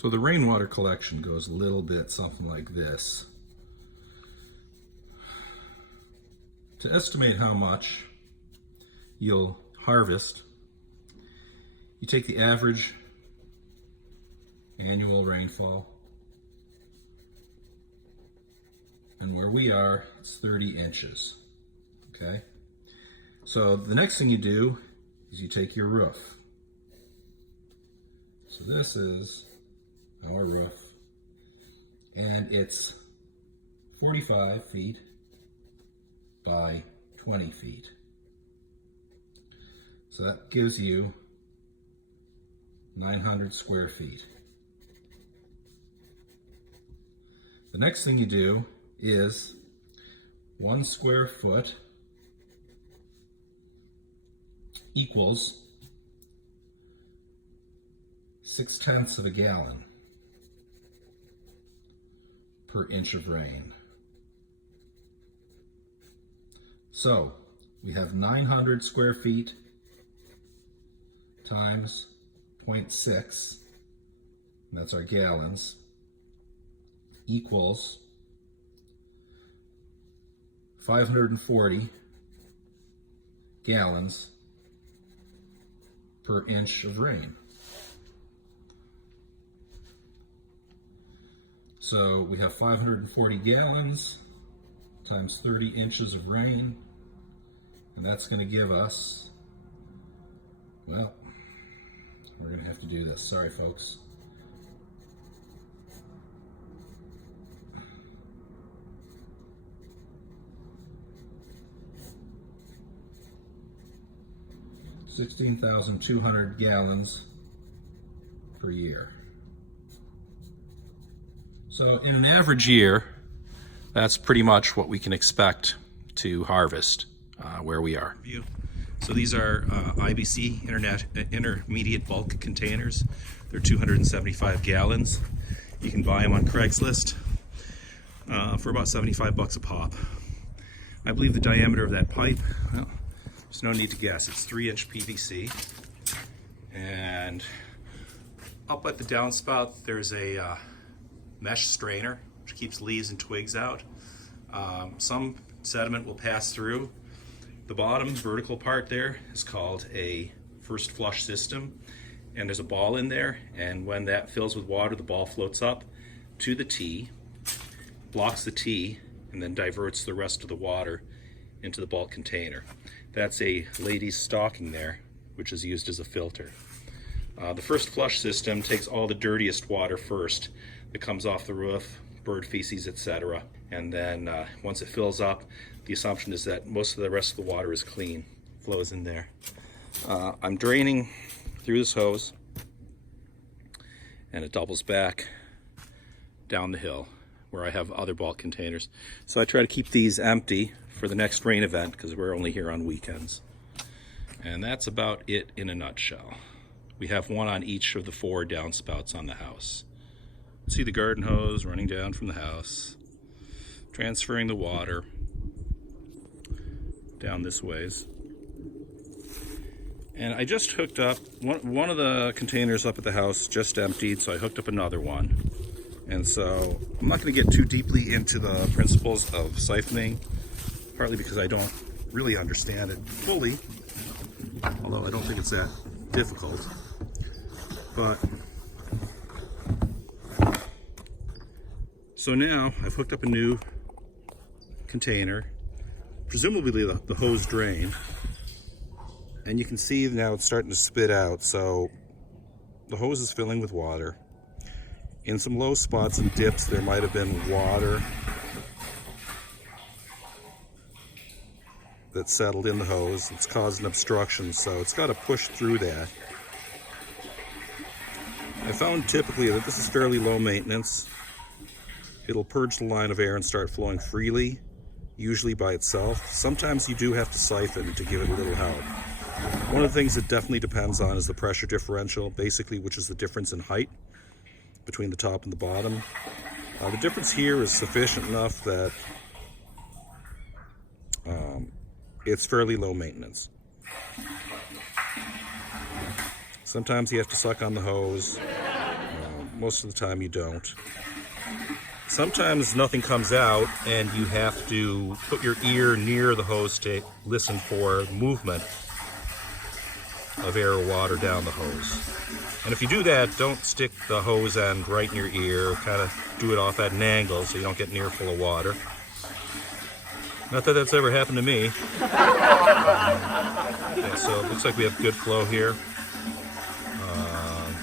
So the rainwater collection goes a little bit something like this. To estimate how much you'll harvest, you take the average annual rainfall, and where we are, it's 30 inches, okay? So the next thing you do is you take your roof. So this is our roof, and it's 45 feet by 20 feet. So that gives you 900 square feet. The next thing you do is 1 square foot equals 0.6 of a gallon per inch of rain. So we have 900 square feet times 0.6, that's our gallons, equals 540 gallons per inch of rain. So we have 540 gallons times 30 inches of rain, and that's going to give us, well, we're going to have to do this. Sorry, folks. $16,200 gallons per year. So in an average year, that's pretty much what we can expect to harvest where we are. So these are IBC intermediate bulk containers. They're 275 gallons. You can buy them on Craigslist for about 75 bucks a pop. I believe the diameter of that pipe, well, there's no need to guess. It's 3-inch PVC. And up at the downspout, there's a mesh strainer, which keeps leaves and twigs out. Some sediment will pass through. The bottom vertical part there is called a first flush system, and there's a ball in there, and when that fills with water, the ball floats up to the T, blocks the T, and then diverts the rest of the water into the bulk container. That's a lady's stocking there, which is used as a filter. The first flush system takes all the dirtiest water first that comes off the roof, bird feces, etc. And then once it fills up, the assumption is that most of the rest of the water is clean, flows in there. I'm draining through this hose, and it doubles back down the hill where I have other bulk containers. So I try to keep these empty for the next rain event because we're only here on weekends. And that's about it in a nutshell. We have one on each of the 4 downspouts on the house. See the garden hose running down from the house, transferring the water down this ways. And I just hooked up, one of the containers up at the house just emptied, so I hooked up another one. And so I'm not going to get too deeply into the principles of siphoning, partly because I don't really understand it fully, although I don't think it's that difficult. But so now I've hooked up a new container, presumably the hose drain, and you can see now it's starting to spit out. So the hose is filling with water. In some low spots and dips, there might have been water that settled in the hose. It's caused an obstruction, so it's got to push through that. I found typically that this is fairly low maintenance. It'll purge the line of air and start flowing freely, usually by itself. Sometimes you do have to siphon to give it a little help. One of the things it definitely depends on is the pressure differential, basically, which is the difference in height between the top and the bottom. The difference here is sufficient enough that it's fairly low maintenance. Sometimes you have to suck on the hose. most of the time you don't. Sometimes nothing comes out and you have to put your ear near the hose to listen for movement of air or water down the hose. And if you do that, don't stick the hose end right in your ear. Kind of do it off at an angle so you don't get an earful of water. Not that that's ever happened to me. Yeah, so it looks like we have good flow here.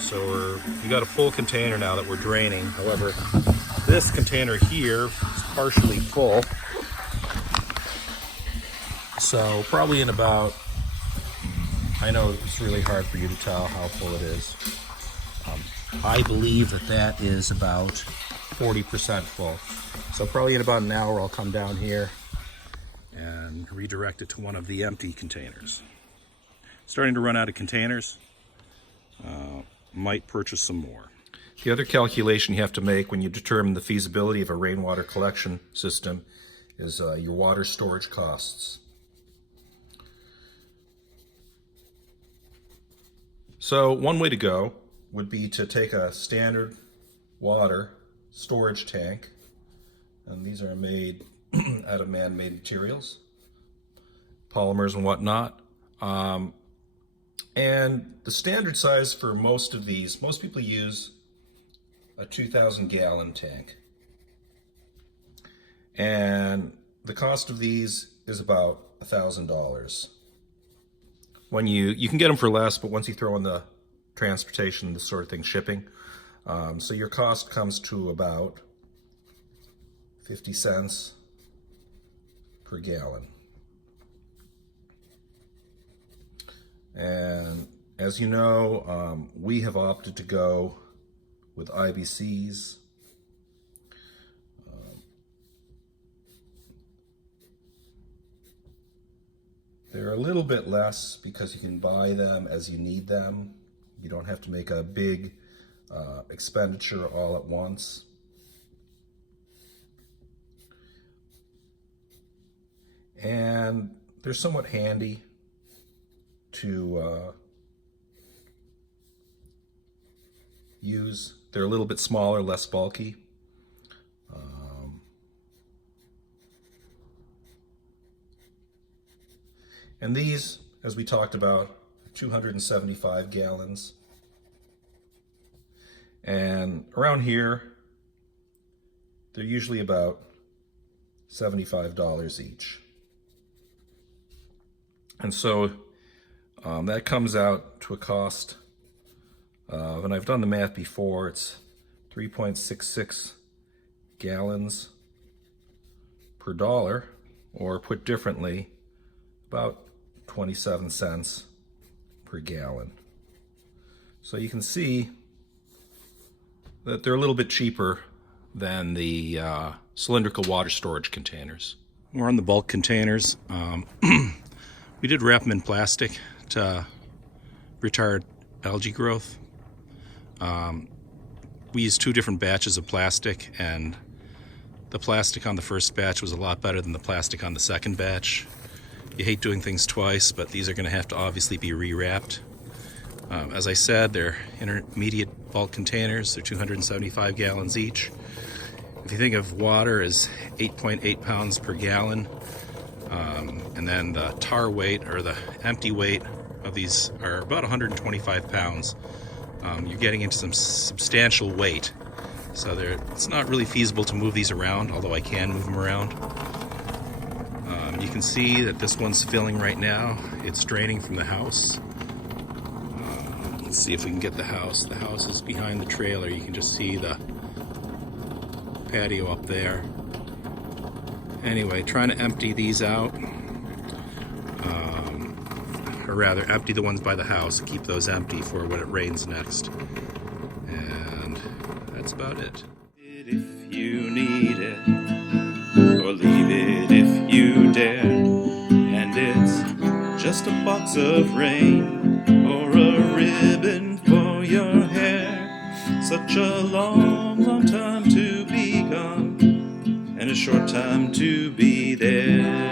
So we got a full container now that we're draining. However, this container here is partially full. So probably in about, I know it's really hard for you to tell how full it is. I believe that is about 40% full. So probably in about an hour I'll come down here and redirect it to one of the empty containers. Starting to run out of containers. Might purchase some more. The other calculation you have to make when you determine the feasibility of a rainwater collection system is your water storage costs. So one way to go would be to take a standard water storage tank, and these are made out of man-made materials, polymers and whatnot. And the standard size for most of these, most people use a 2,000 gallon tank. And the cost of these is about $1,000. When you can get them for less, but once you throw in the transportation, this sort of thing, shipping, so your cost comes to about 50 cents per gallon. And as you know, we have opted to go with IBCs. They're a little bit less because you can buy them as you need them. You don't have to make a big expenditure all at once. And they're somewhat handy to use. They're a little bit smaller, less bulky. And these, as we talked about, 275 gallons. And around here, they're usually about $75 each. And so that comes out to a cost of, and I've done the math before, it's 3.66 gallons per dollar, or put differently, about 27 cents per gallon. So you can see that they're a little bit cheaper than the cylindrical water storage containers. We're on the bulk containers. We did wrap them in plastic to retard algae growth. We used 2 different batches of plastic, and the plastic on the first batch was a lot better than the plastic on the second batch. You hate doing things twice, but these are going to have to obviously be rewrapped. As I said, they're intermediate bulk containers. They're 275 gallons each. If you think of water as 8.8 pounds per gallon, and then the tar weight or the empty weight of these are about 125 pounds, you're getting into some substantial weight. So it's not really feasible to move these around, although I can move them around. You can see that this one's filling right now. It's draining from the house. Let's see if we can get the house. The house is behind the trailer. You can just see the patio up there. Anyway, trying to empty these out. Or rather, empty the ones by the house. Keep those empty for when it rains next. And that's about it. If you need it, or leave it if you dare. And it's just a box of rain, or a ribbon for your hair. Such a long, long time to be gone, and a short time to be there.